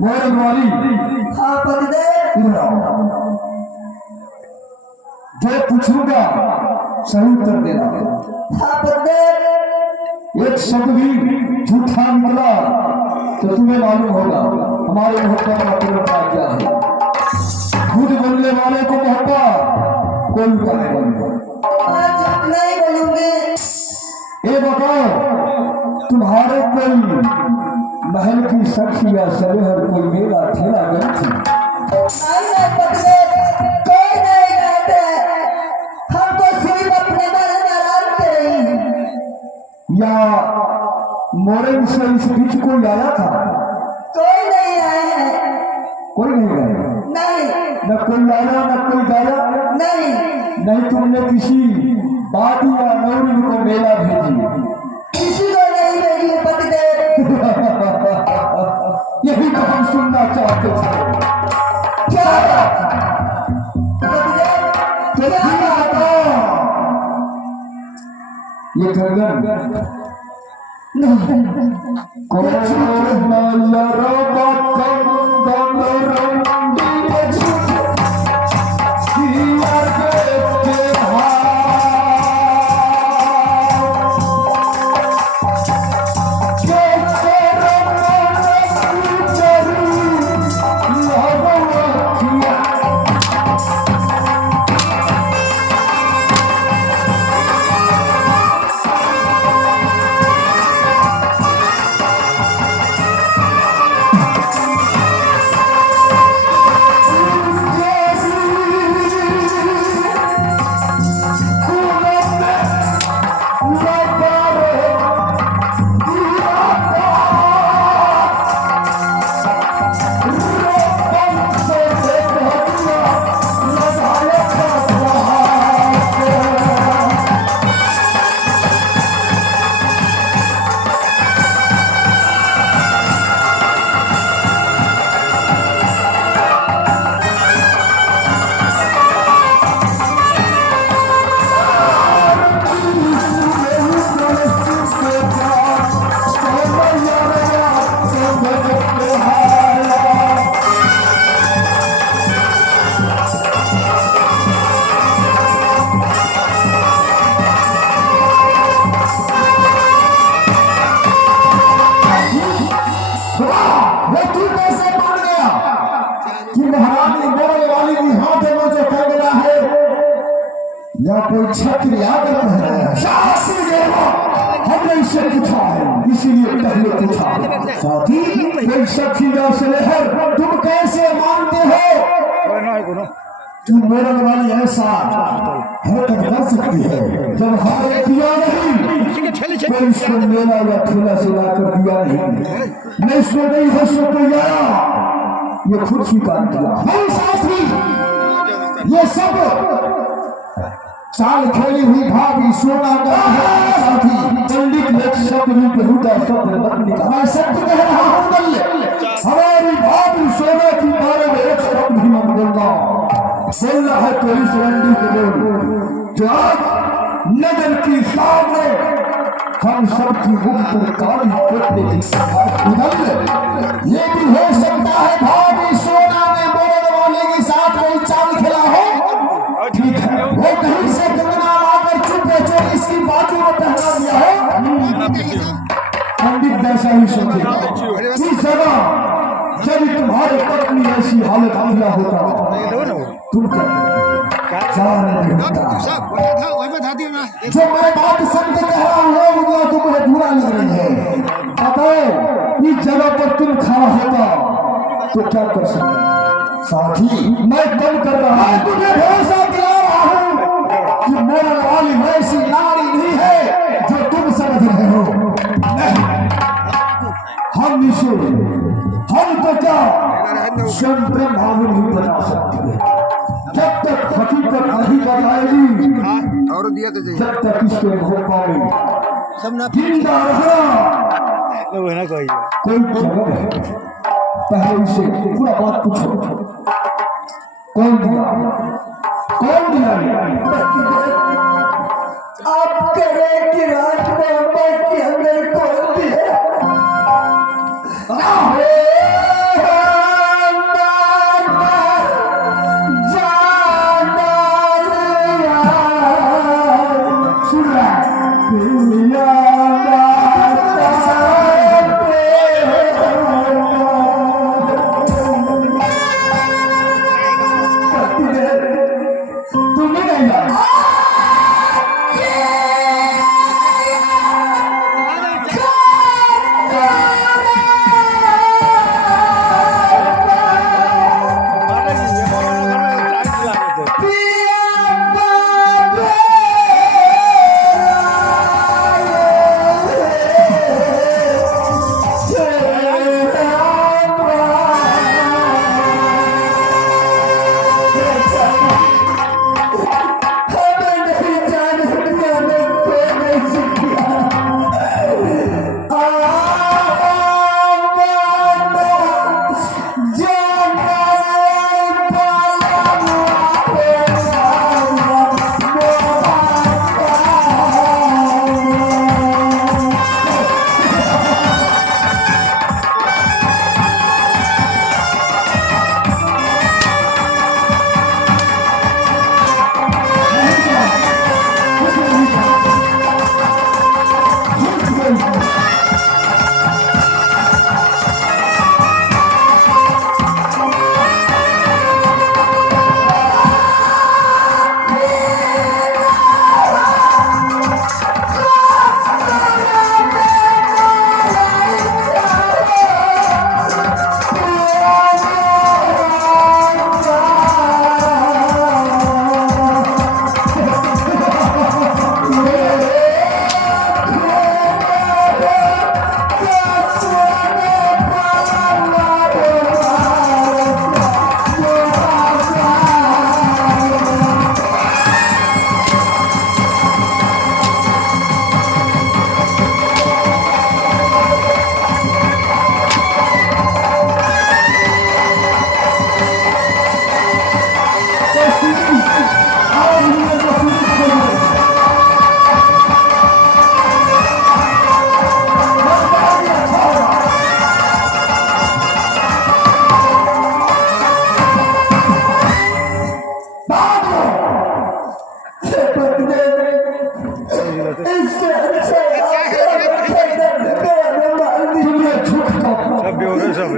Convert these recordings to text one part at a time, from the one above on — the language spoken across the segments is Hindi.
मोहन वाली। हाँ पतिदेव। इधर आओ, जो पूछूंगा सही उत्तर देना। हाँ पतिदेव। एक शब्द भी झूठा निकला तो तुम्हें मालूम होगा हमारे मोहब्बत का पूर्णता क्या है। झूठ बोलने वाले को मोहब्बत कोई उपाय नहीं। मैं झूठ नहीं बोलूंगी। ये बताओ तुम्हारे कोई महल की सखी या सलेहर कोई मेला ठेला गई थी? नहीं पतिदेव, कोई नहीं रहते। हम तो सिर्फ अपने बारे में आराम करें। या मोरंग से इस बीच कोई आया था? कोई नहीं आए हैं। कोई नहीं गया? नहीं। न कोई आया न कोई गया? नहीं। नहीं तुमने किसी बादी या नौरी को मेला भेजी? किसी को नहीं भेजी पतिदेव। यही तो हम सुनना चाहते थे। क्या पतिदेव, तो क्या बात है? ये गर्दन या कोई छत्र यादव है? शास्त्री देवा हमने इससे पूछा है, इसीलिए पहले पूछा। साथी कोई सखी या सलेहर तुम कैसे मानते हो? तुम मोरन वाली ऐसा हरकत कर सकती है जब हमारे दिया नहीं, कोई इसको मेला या ठेला से लाकर दिया नहीं, मैं इसको नहीं हो कोई आया, ये खुद स्वीकार किया। नहीं साथी, ये सब चाल खेली हुई भाभी सोना का साथी पंडित ने शब्द में बेहुदा शब्द मत निकाला। मैं सत्य कह रहा हूं, हमारी भाभी सोना के बारे में एक शब्द भी मत बोलना। बोलना है तो इस रंडी के बोल जो आज नगर की सामने हम सबकी मुक्त काली करने की। ये भी हो सकता है भाभी सोना ने बोलने वाले के साथ कोई चाल खेला हो। ठीक है, वो कहीं से कंगना लाकर चुपे चोरी इसकी बाजू में पहना दिया हो। पंडित जैसा ही सोचेगा। इस जगह जब तुम्हारे पत्नी ऐसी हालत हमला होता तुम क्या जो मैं बात सत्य कह रहा हूँ तुम्हें बुरा लग रही है। बताओ इस जगह पर तुम खड़ा होता तो क्या कर सकते? साथी मैं कम कर रहा हूँ, तुझे भरोसा दिला रहा हूँ कि मोरन वाली वैसी नारी नहीं है जो तुम समझ रहे हो। हम इसे हम तो क्या स्वयं ब्रह्मा नहीं बना सकते जब तक हकीकत नहीं बताएगी, जब तक इसके भोपाल जिंदा रहना कोई जगह है। पहले इसे पूरा बात पूछो, कौन दिया? कौन दिया? आप करें कि रात में अम्मा के अंदर कौन दिया?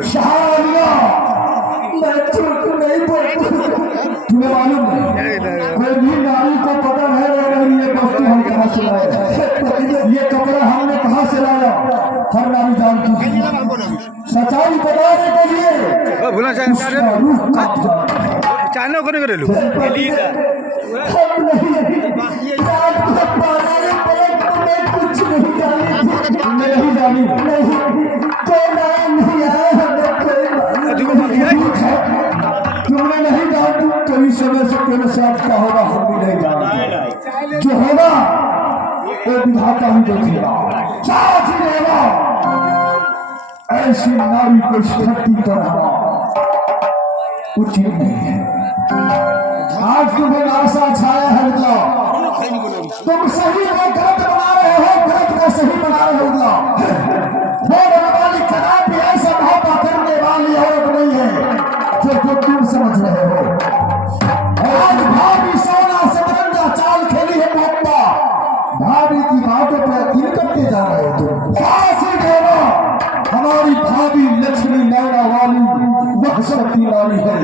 सहारा लिया। मैं झूठ नहीं बोलूंगा। तुम्हें मालूम नहीं कोई भी नारी को पता है ये वस्तु हम कहाँ से लाए, ये कपड़ा हमने कहाँ से लाया, हर नारी जानती है। सच्चाई बताने के लिए भूला उसका रूह कांप जाता है। चाइना को नहीं करेलू हम नहीं रात को पाने पर तुम्हें कुछ नहीं जानी थी। नहीं जानी नहीं कोई नाम नहीं आया हमें कोई मालूम तुमने नहीं जानी तो इस समय से तेरे साथ क्या होगा हम भी नहीं जानते। जो होगा वो विधाता ही देखेगा। साथ ही देगा ऐसी नारी को इस धरती पर उचित नहीं है। आज तुम्हें आशा छाया है तुम सही को गलत बना रहे हो, गलत को सही बना रहे हो। वो वाली कदापि ऐसा भापा करने वाली औरत नहीं है जो तुम समझ रहे हो। आज भाभी सोना सतरंगा चाल खेली है मोहब्बा, भाभी की बातों पर दिल करते जा रहे हो तुम। फांसी देना हमारी भाभी लक्ष्मी नैना वाली वह शक्ति वाली है।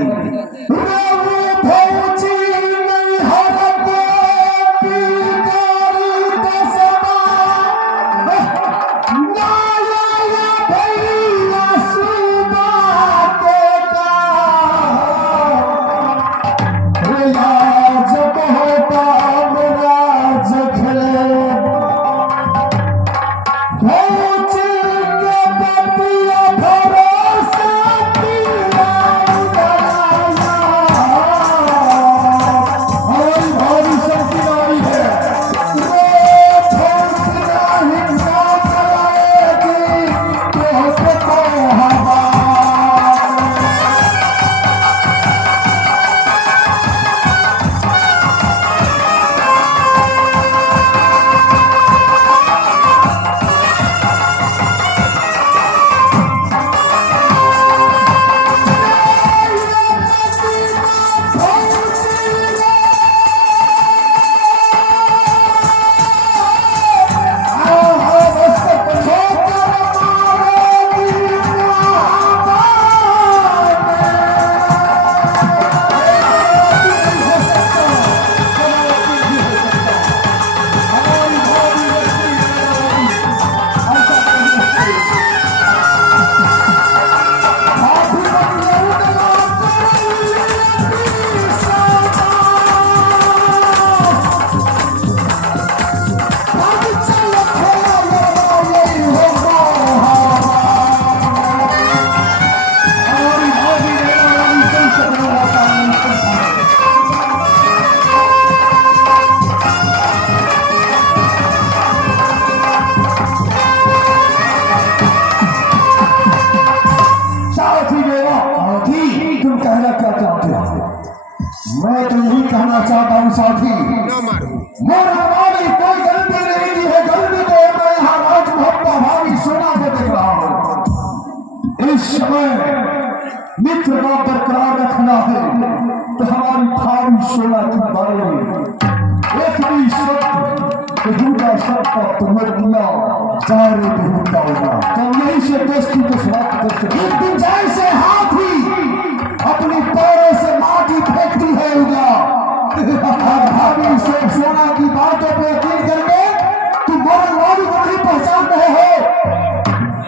मैं तो यही कहना चाहता हूँ साथी, मेरा भाभी कोई गलती नहीं है। गलती तो मैं यहाँ राज मोहब्बा भाभी सोना को देख रहा हूँ। इस समय मित्र का बरकरार रखना है तो हमारी भाभी सोना के बारे में एक भी शब्द झूठा शब्द का प्रयोग किया जारे बेहूदा होगा। तो यही से दोस्ती को समाप्त कर सकते। एक दिन जैसे हाथी अपनी पैरों से माटी फेंकती है उगा, भाभी से सोना की बातों पर यकीन करके तुम मरण वाली को नहीं पहचान रहे हो।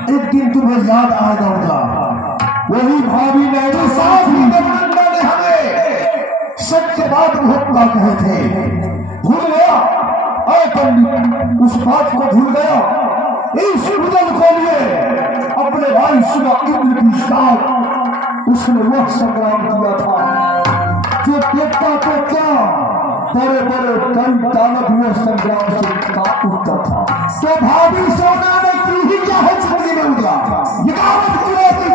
एक दिन तुम्हें याद आएगा उगा वही भाभी ने जो साथ ही देवनंदा ने हमें सत्य बात मोहब्बा कहे थे। भूल गया अरे पंडित, उस बात को भूल गया। इस युद्धन को लिए अपने भाई सुबह इंद्र की साथ उसने वह संग्राम किया था जो देखता तो क्या बड़े बड़े कई दानव हुए संग्राम से कांप उठता था। तो भाभी सोना ने की ही क्या है जिंदगी में उठा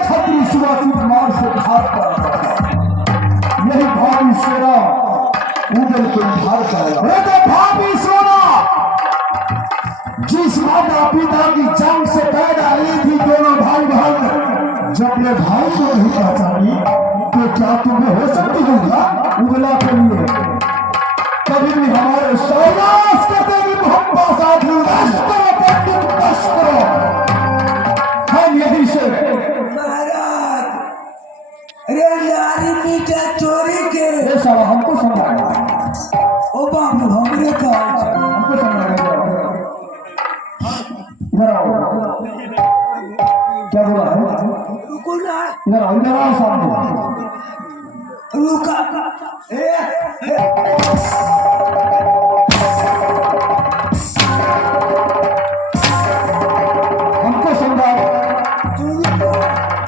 छत्री सुबह की मार से घात करता था। यही भाभी सोना उधर को उधार करेगा। तो भाभी सोना जिस माता पिता की जान से पैदा हुई थी दोनों भाई बहन, जब अपने भाई को नहीं पहचानी तो क्या तुम्हें हो सकती होगा उगला के लिए कभी भी हमारे सौरास करते कि मोहब्बत साथ करो हम यही से ये साला हमको समझाएगा। ओ बाबू हमरे का हमको समझाएगा। इधर आओ। क्या बोला है? रुको ना, इधर आओ सामने। रुका हमको समझाओ।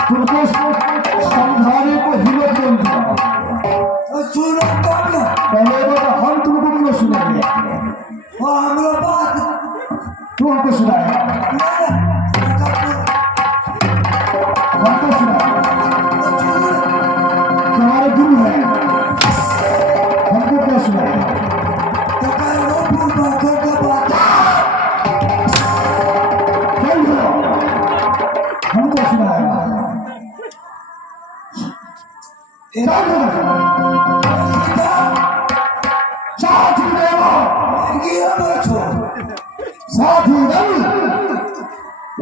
तुमको समझाने को हिम्मत नहीं दिया। सुनो कब ना पहले तो हम तुमको क्यों सुनेंगे? वो हमरो बात तू हमको सुनाएगा। हमको सुनाएगा। तुम्हारे गुरु है, हमको क्या सुनाएगा? तो कल वो फूल बातों का बात क्या हुआ? हमको सुनाएगा। क्या हुआ? साथी देवा, साथी देव,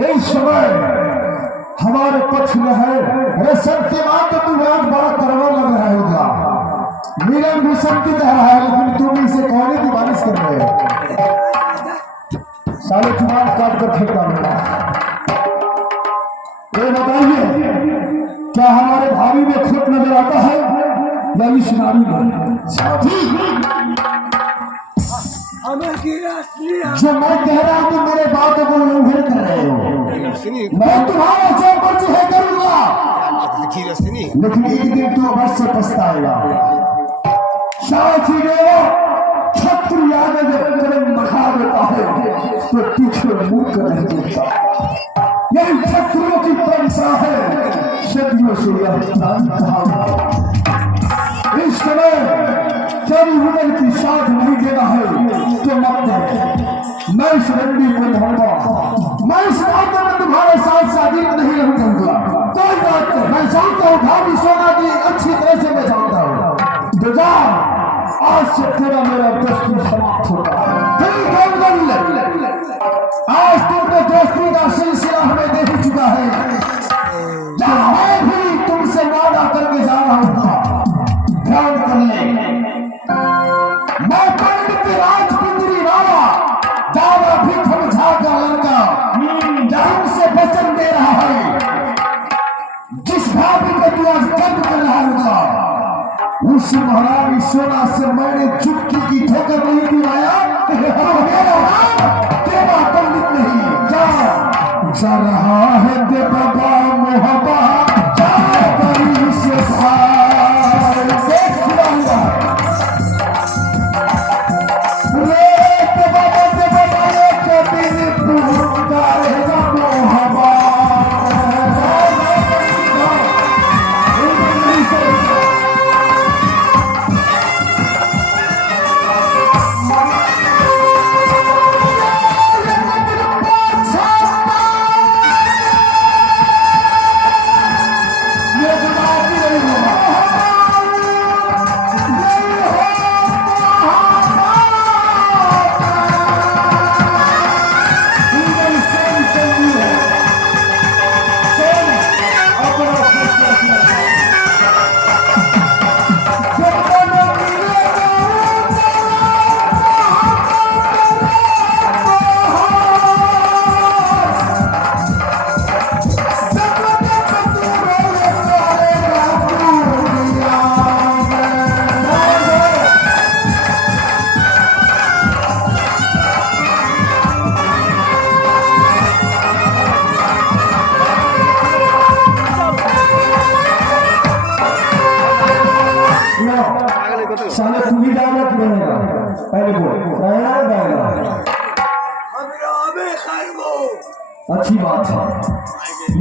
इस समय हमारे पक्ष में है। अरे सत्यवान तो तू आज बड़ा करवा लग रहा होगा। मिलन भी सत्य कह रहा है, लेकिन तुम इसे कौने की बारिश कर रहे हो? साले चुनाव काट कर फेंक डालूंगा। ये बताइए, क्या हमारे भावी में खुद नजर आता है या इस नारी में? साथी, हमें गिरा असली जो मैं कह रहा हूं, तुम मेरे बातों को उल्लंघन कर रहे हो। मैं तुम्हारा जो मर्जी है करूंगा, लेकिन एक दिन तो अवश्य पछताएगा। साथी देवो, क्षत्रिय आगे जब कदम बढ़ा देता है तो पीछे मुड़ कर नहीं देखता। यही क्षत्रियों की परंपरा है, सदियों से यह कहा। इस समय जब हुनर की साथ नहीं देना है तो मत दे। मैं इस रंडी को रहूंगा, मैं इस बात में तुम्हारे साथ शादी में नहीं रहूंगा। कोई बात नहीं, मैं जानता हूँ भाभी सोना की अच्छी तरह से मैं जानता हूँ। बेटा, आज से तेरा मेरा दोस्ती समाप्त होगा। आज तुमने दोस्ती का सिलसिला हमें दे ही चुका है। मैं भी तुमसे वादा करके जा रहा हूँ, ध्यान कर ले। मैं पंडित राजपुत्री रावा दावा भी समझा का लड़का जान से वचन दे रहा है। जिस भाभी को तू आज बंद कर रहा होगा, उस महारानी सोना से मैंने चुटकी की ठोकर नहीं दिलाया तो मेरा नाम तेरा पंडित नहीं। जा रहा है दे बाबा मोहब्बा, जा बड़ी से भाई देख खिलाऊंगा। दे बाबा कभी पूछता रहेगा मोहब्बा। साले तू भी जाएगा कि रहेगा? पहले बोल, रहेगा रहेगा? अच्छी बात है,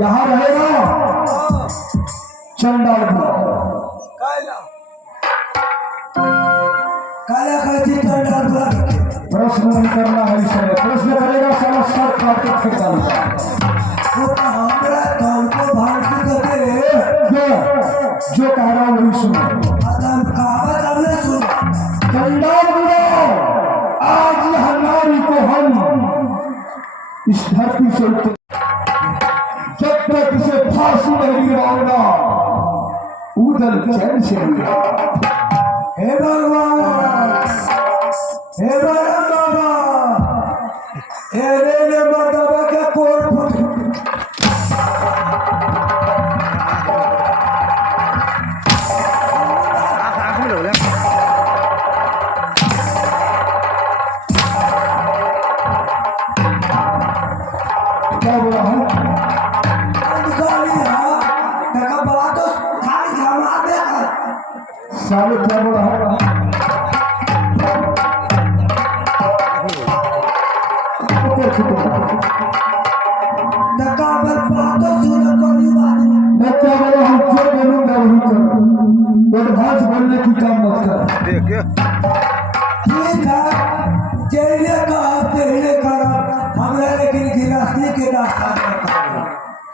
यहाँ रहेगा। चंडाल प्रश्न नहीं करना है, इस प्रश्न करेगा साला सर काट के फेंक डालूंगा। जो कह रहा हूँ वही सुनो। चंडाल बुलाओ, आज यह नारी को हम इस धरती से जब तक इसे फांसी नहीं दिलाऊंगा, उधर चैन से हे भगवान, हे बरम बाबा, हे रे बाबा का कोर फुट क्या बोला हूँ साले क्या बोला हूँ मैं क्या बोला हूँ जो बोलूंगा वही करूँ एडवांस बोलने की काम मत कर ठीक है जैसे कहा तेरे करा हमने लेकिन गिलासी के रास्ता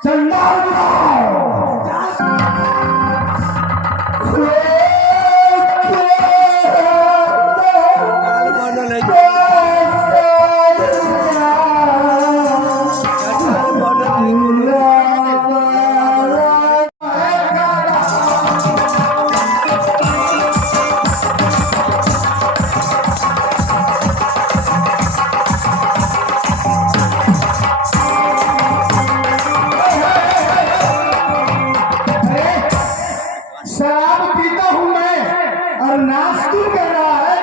चंदा शराब पीता हूँ मैं और नाच तू कर रहा है।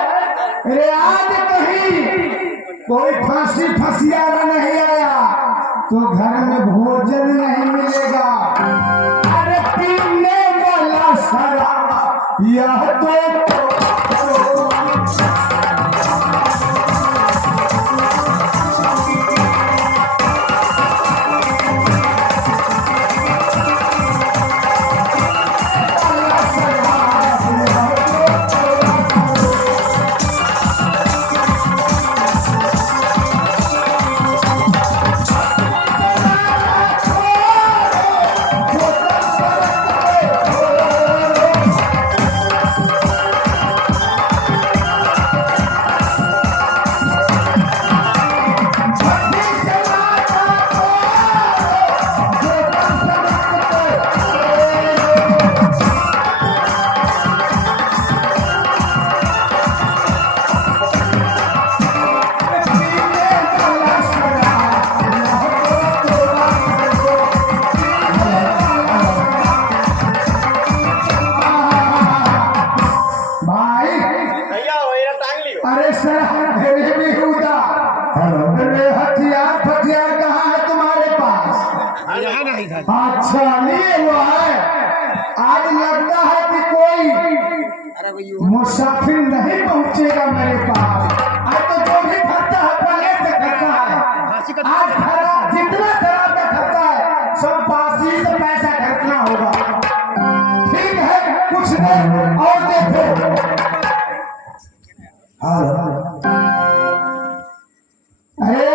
अरे आज कहीं कोई फांसी फंसियारा नहीं आया तो घर में भोजन नहीं मिलेगा। अरे पीने वाला शराब यह तो अरे सर मेरे भी होता अरे हथियार फथियार कहाँ है तुम्हारे पास? अच्छा लिए हुआ है। आज लगता है कि कोई मुसाफिर नहीं पहुंचेगा मेरे पास। आज तो जो भी खर्चा है पहले से खर्चा है। आज खरा जितना शराब का खर्चा है सब पासी से पैसा खर्चना होगा। ठीक है कुछ नहीं और देखो अरे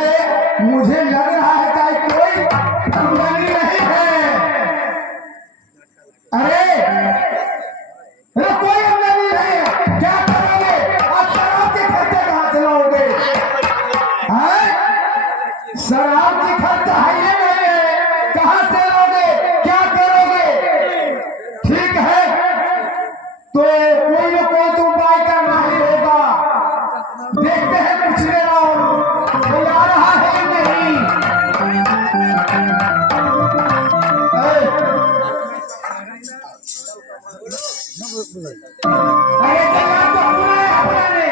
मुझे लग रहा है कि कोई आमदनी नहीं है। अरे कोई आमदनी नहीं है। क्या करोगे? आप शराब के खर्चे कहाँ से लाओगे? शराब की खर्चा है ये नहीं, कहाँ से लाओगे? क्या करोगे? ठीक है तो कोई न कोई तो उपाय करना ही होगा। देखते हैं कुछ देर और कोई आ रहा है या नहीं। अरे जगह तो पूरा है अपने ने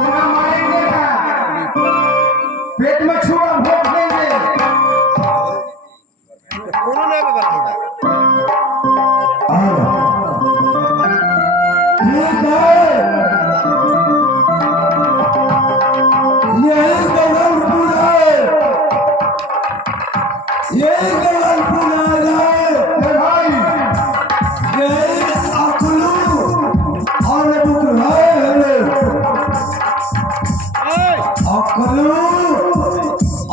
जगह मारेंगे ना पेट में छुआ भोग देंगे। ठीक है यही गगनपुर है, यही गगनपुर है भाई। यही अकलू और बुकलू है। अकलू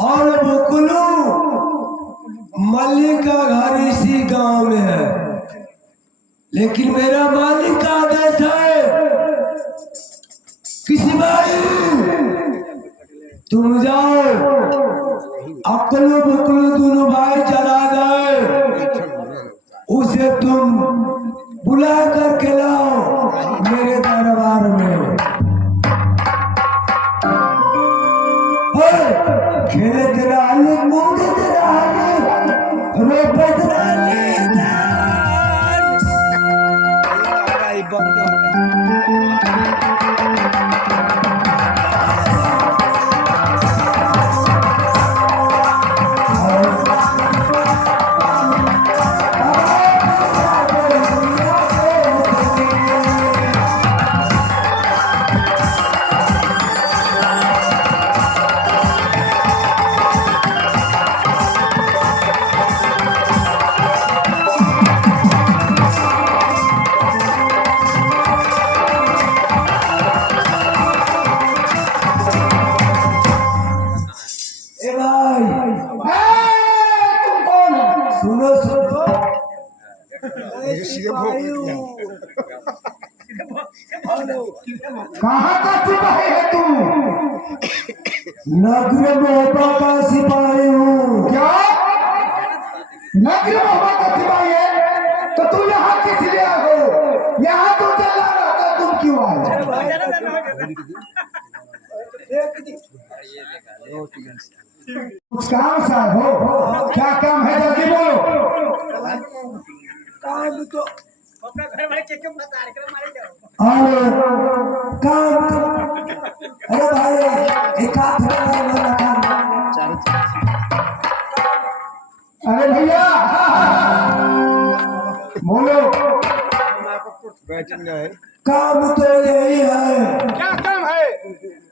और बुकलू मल्लिक का घर इसी गांव में है, लेकिन मेरा मालिक का आदेश है किसी भाई तुम जाओ अकलू बुकलू दोनों भाई चला गए, उसे तुम बुला कर के लाओ। सुनो सुनो कहाँ का सिपाही है तू? नगरी मोहब्बा का सिपाही हूँ। क्या नगरी मोहब्बा का सिपाही है? तो तू यहाँ किस लिए हो? यहाँ तो चला रहता, तुम क्यों आए? कुछ काम सा हो? क्या काम है जल्दी बोलो। काम तो अपना घर वाले के बता रहे मारे जाओ। और काम तो अरे भाई एक हाथ वाला काम। अरे भैया बोलो। काम तो यही है। क्या काम है?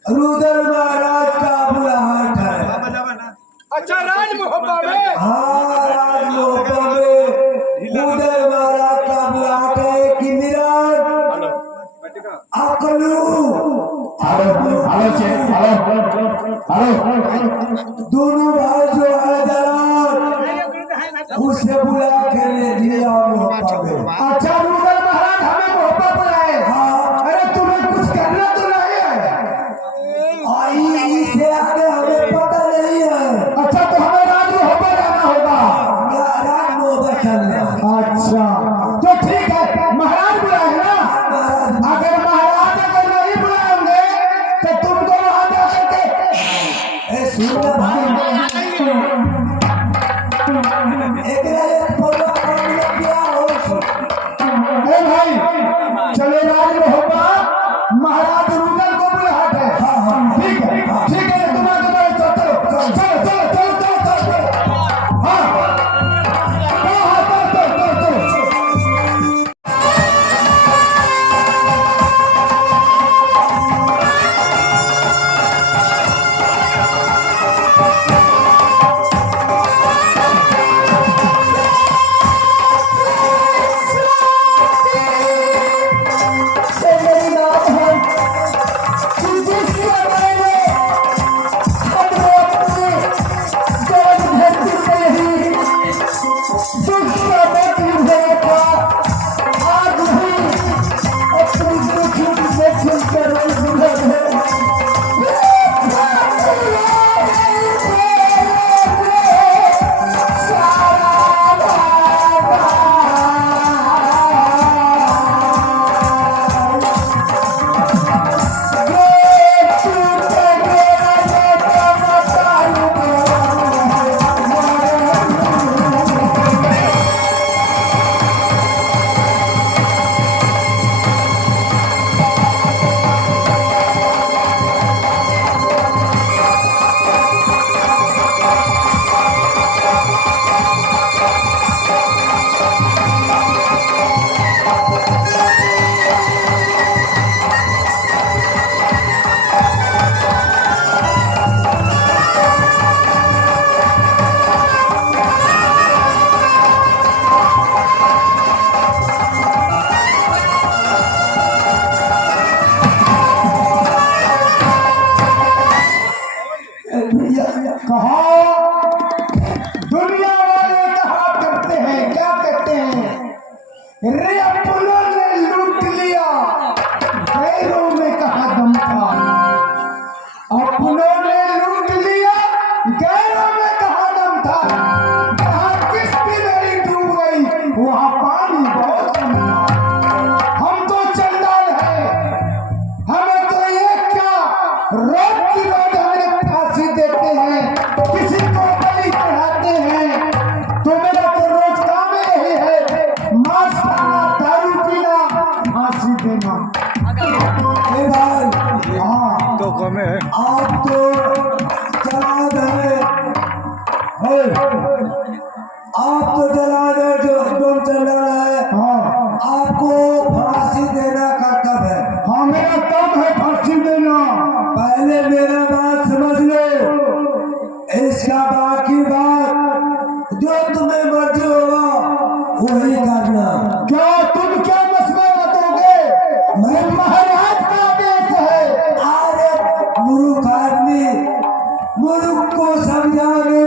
रुदल महाराज का बुलाहट है। अच्छा राज मोहब्बा में। हाँ राज मोहब्बा में रुदल महाराज का बुलाहट है कि मिराज अकलू दोनों भाई जो है दलाल उसे बुला के ले लिया मोहब्बा में। अच्छा रुदल महाराज हमें मोहब्बत बुलाए। हाँ अरे तुम्हें कुछ करना तो नहीं है? आई इसे आगे हमें पता नहीं है। अच्छा तो हमें राज मोहब्बत जाना होगा। राज मोहब्बा चलना। अच्छा तो ठीक है, महाराज बुलाए ना। अगर महाराज अगर नहीं बुलाएंगे तो तुमको वहां जा करके सुनना भाई एक फोटो किया हो। अरे भाई चलो राज मोहब्बत महाराज रुदल को बुलाहट है। ठीक है ठीक है, तुम आगे बढ़ो। चलो चलो चलो चलो चलो चलो। हाँ हाँ चलो चलो चलो चलो। मेरी बात है कि जिसके मैंने अपने अपने जन्म धरती पे ही जिसका बेटी हुआ था आज भी अपनी दुखी बेटी कर रही कहा दुनिया वाले कहा करते हैं, क्या कहते हैं? रे अपनों ने लूट लिया, गैरों में कहा दम था। अपनों ने लूट लिया, गैरों में कहा दम था। जहाँ किस्ती मेरी डूब गई वहाँ पानी बहुत कम था। हम तो चंडाल है, हमें तो ये क्या रोज की रोज हमें फांसी देते हैं, किसी को बलि चढ़ाते हैं। तो मेरा तो रोज काम यही है, मांस खाना, दारू पीना, फांसी देना। ए भाई हाँ तो कमे आप तो जलाद है। आप तो जलाद है जो चंडा है। हाँ आपको फांसी देना कर्तव्य है। हाँ मेरा काम है फांसी देना। पहले मेरा बात समझ लो, इसका बाकी बात जो तुम्हें मर्जी होगा वही करना। क्या तुम क्या मशवरा दोगे? मैं महाराज का आदेश है। अरे मूर्ख आदमी, मूर्ख को समझाने